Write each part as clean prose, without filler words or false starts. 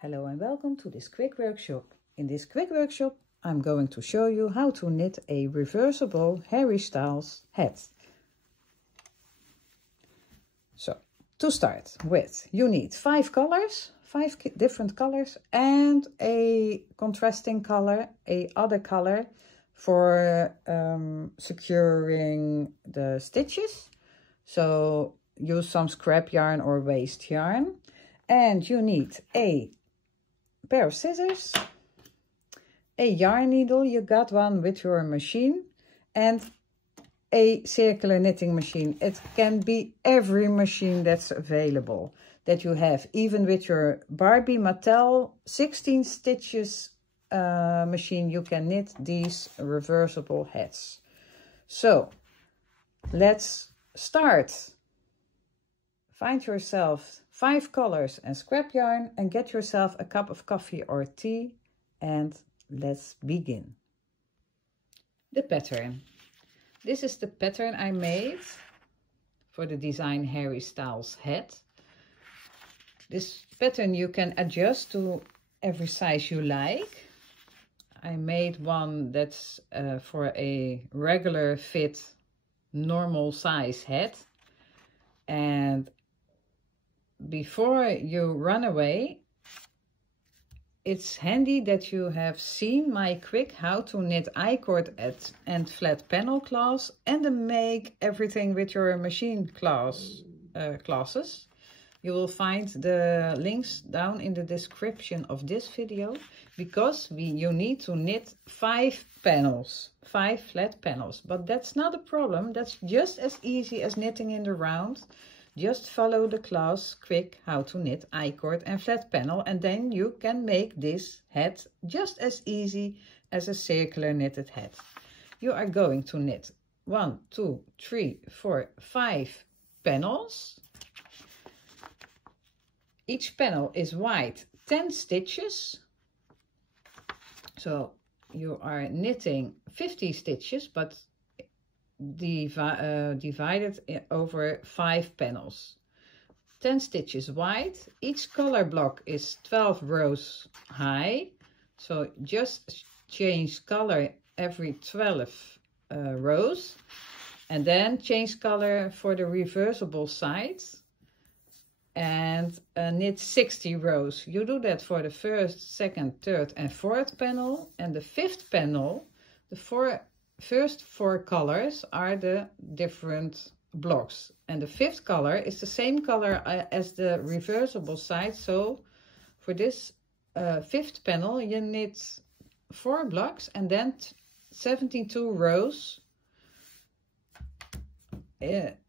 Hello and welcome to this quick workshop. In this quick workshop I'm going to show you how to knit a reversible Harry Styles hat. So to start with, you need 5 colors, 5 different colors and a contrasting color, a other color for securing the stitches. So use some scrap yarn or waste yarn, and you need a pair of scissors, a yarn needle, you got one with your machine, and a circular knitting machine. It can be every machine that's available that you have, even with your Barbie Mattel 16 stitches machine you can knit these reversible hats. So let's start. Find yourself 5 colors and scrap yarn and get yourself a cup of coffee or tea, and let's begin. The pattern. This is the pattern I made for the design Harry Styles hat. This pattern you can adjust to every size you like. I made one that's for a regular fit, normal size hat. And before you run away, it's handy that you have seen my quick how to knit I-cord and flat panel class and make everything with your machine classes. You will find the links down in the description of this video, because you need to knit 5 panels, 5 flat panels. But that's not a problem. That's just as easy as knitting in the round. Just follow the class quick how to knit I-cord and flat panel, and then you can make this hat just as easy as a circular knitted hat. You are going to knit 1, 2, 3, 4, 5 panels. Each panel is wide 10 stitches. So you are knitting 50 stitches, but divided over 5 panels. 10 stitches wide. Each color block is 12 rows high. So just change color every 12 rows. And then change color for the reversible sides. And knit 60 rows. You do that for the first, second, third and fourth panel. And the fifth panel, the first 4 colors are the different blocks. And the fifth color is the same color as the reversible side. So for this fifth panel, you knit 4 blocks and then 72 rows.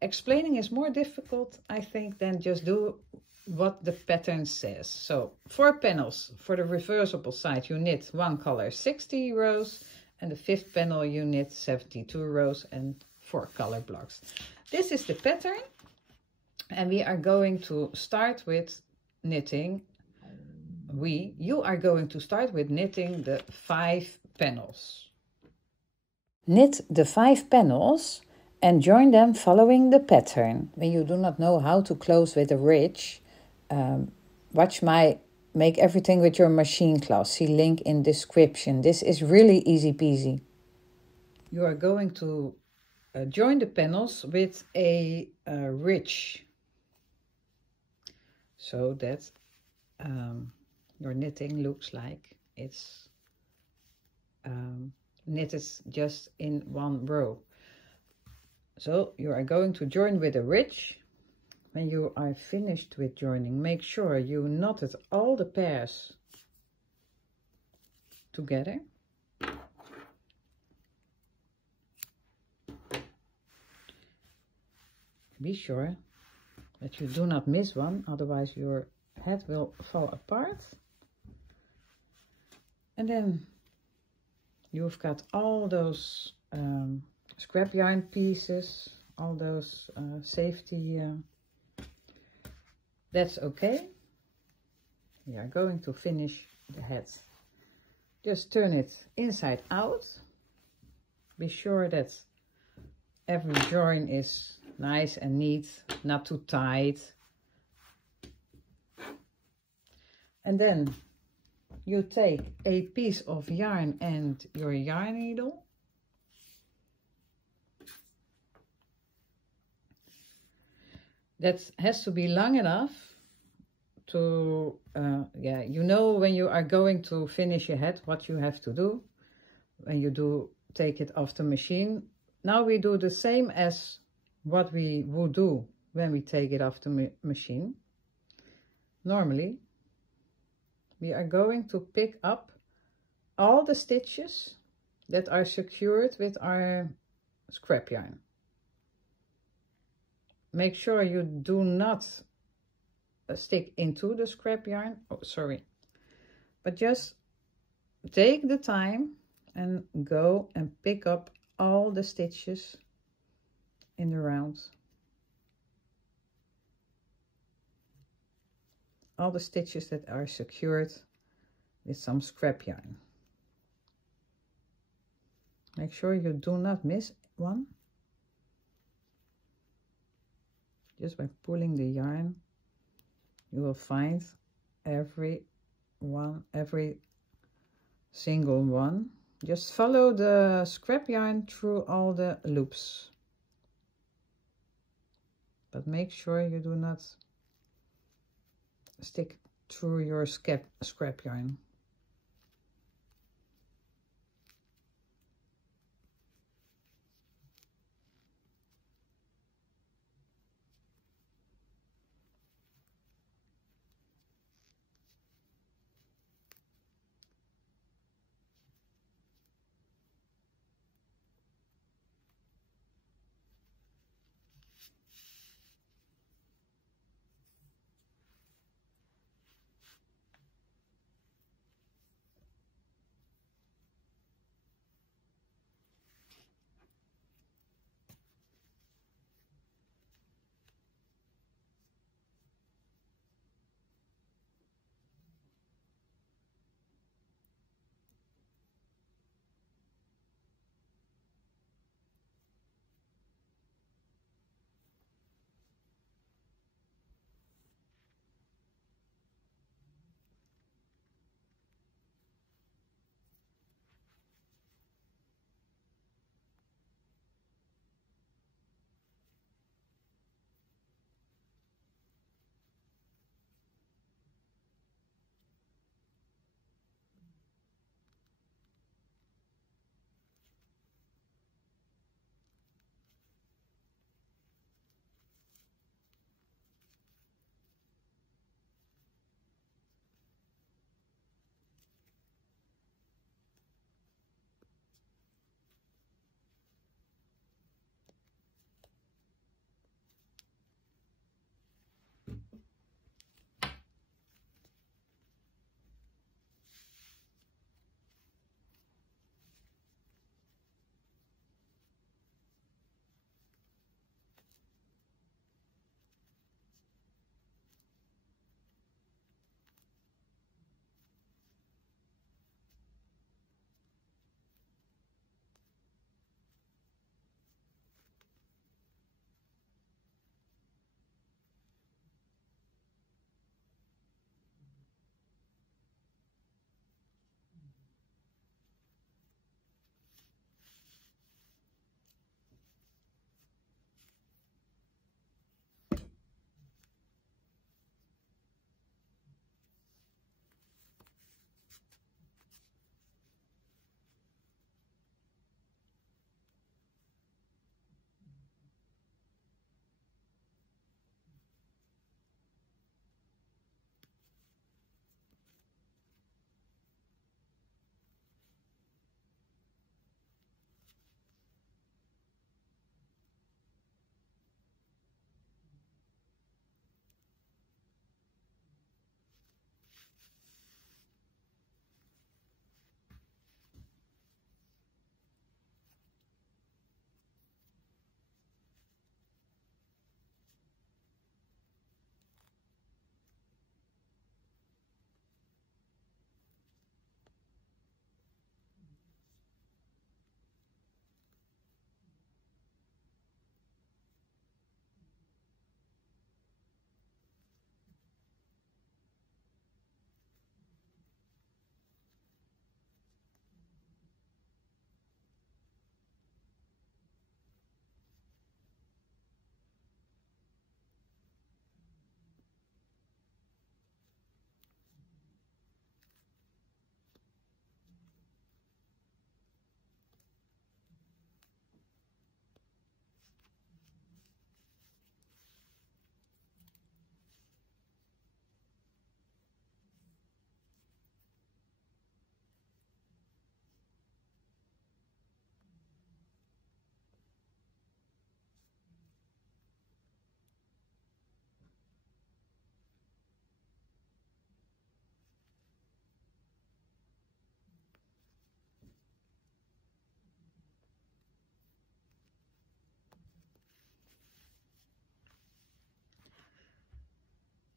Explaining is more difficult, I think, than just do what the pattern says. So 4 panels for the reversible side, you knit 1 color 60 rows, and the fifth panel you knit 72 rows and 4 color blocks. This is the pattern, and we are going to start with knitting. You are going to start with knitting the 5 panels. Knit the 5 panels and join them following the pattern. When you do not know how to close with a ridge, watch my Make Everything with Your Machine class. See link in description. This is really easy peasy. You are going to join the panels with a ridge, so that your knitting looks like it's knitted just in one row. So you are going to join with a ridge. When you are finished with joining, make sure you knotted all the pairs together. Be sure that you do not miss one, otherwise your hat will fall apart. And then you've got all those scrap yarn pieces, all those safety. That's okay. We are going to finish the hat. Just turn it inside out. Be sure that every join is nice and neat, not too tight. And then you take a piece of yarn and your yarn needle. That has to be long enough to, yeah, you know when you are going to finish your hat, what you have to do when you do take it off the machine. Now we do the same as what we would do when we take it off the machine. Normally, we are going to pick up all the stitches that are secured with our scrap yarn. Make sure you do not stick into the scrap yarn, oh sorry, but just take the time and go and pick up all the stitches in the round. All the stitches that are secured with some scrap yarn. Make sure you do not miss one. Just by pulling the yarn, you will find every single one. Just follow the scrap yarn through all the loops. But make sure you do not stick through your scrap yarn.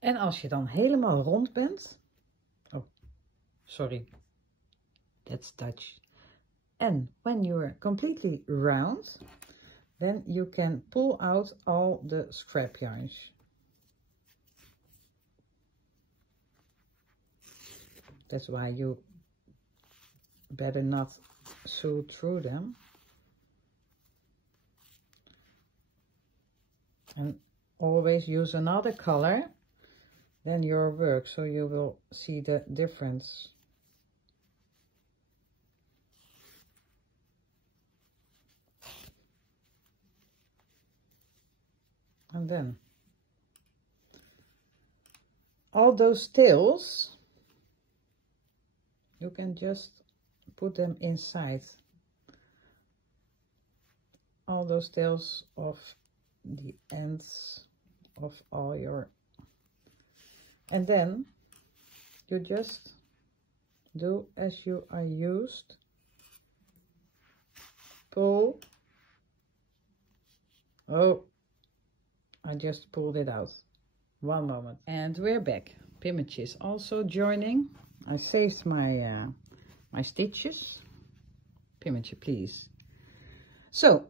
En als je dan helemaal rond bent, oh, sorry, that's Dutch. And when you're completely round, then you can pull out all the scrap yarns. That's why you better not sew through them. And always use another color than your work, so you will see the difference. And then all those tails, you can just put them inside. All those tails of the ends of all your, and then you just do as you are used. Pull. Oh, I just pulled it out. One moment. And we're back. Pimmetje is also joining. I saved my my stitches. Pimmetje, please. So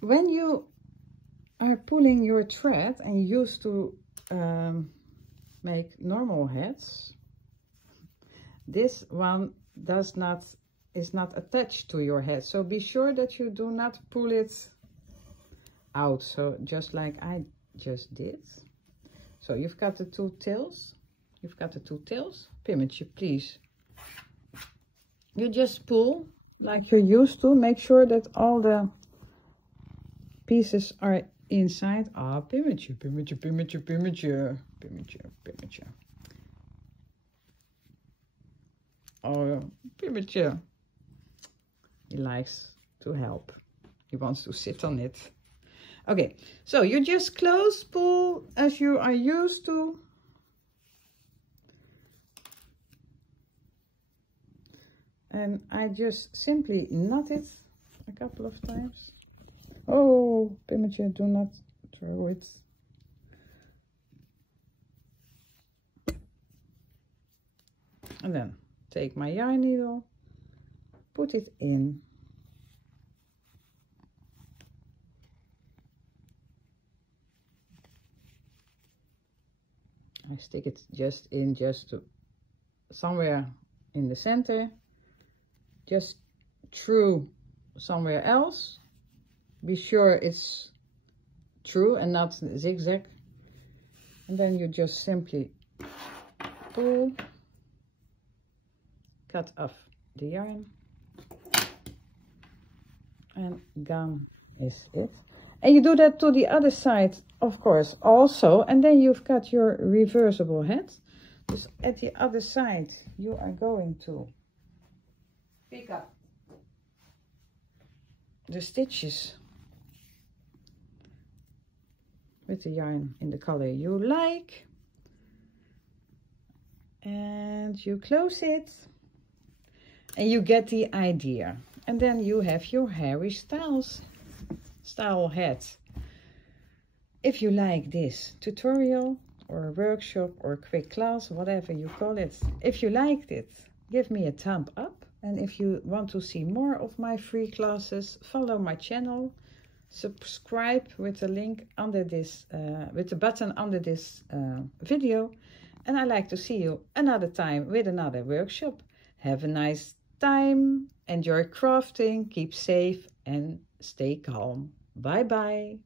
when you are pulling your thread and you used to make normal hats, this one is not attached to your head, so be sure that you do not pull it out, so just like I just did. So you've got the two tails, Pimmetje, please, you just pull like you're used to. Make sure that all the pieces are inside. Ah, Pimmetje. Oh, Pimmetje. He likes to help. He wants to sit on it. Okay, so you just close, pull as you are used to. And I just simply knot it a couple of times. Oh, Pimmetje, do not throw it. And then take my yarn needle, put it in. I stick it just to somewhere in the center, just through somewhere else. Be sure it's true and not zigzag. And then you just simply pull, cut off the yarn, and gone is it. And you do that to the other side, of course, also. And then you've got your reversible hat. So at the other side, you are going to pick up the stitches with the yarn in the color you like. And you close it. And you get the idea. And then you have your Harry Styles style hat. If you like this tutorial or a workshop or a quick class, whatever you call it, if you liked it, give me a thumb up. And if you want to see more of my free classes, follow my channel, subscribe with the link under this, with the button under this video. And I like to see you another time with another workshop. Have a nice time, enjoy crafting, keep safe and stay calm. Bye bye.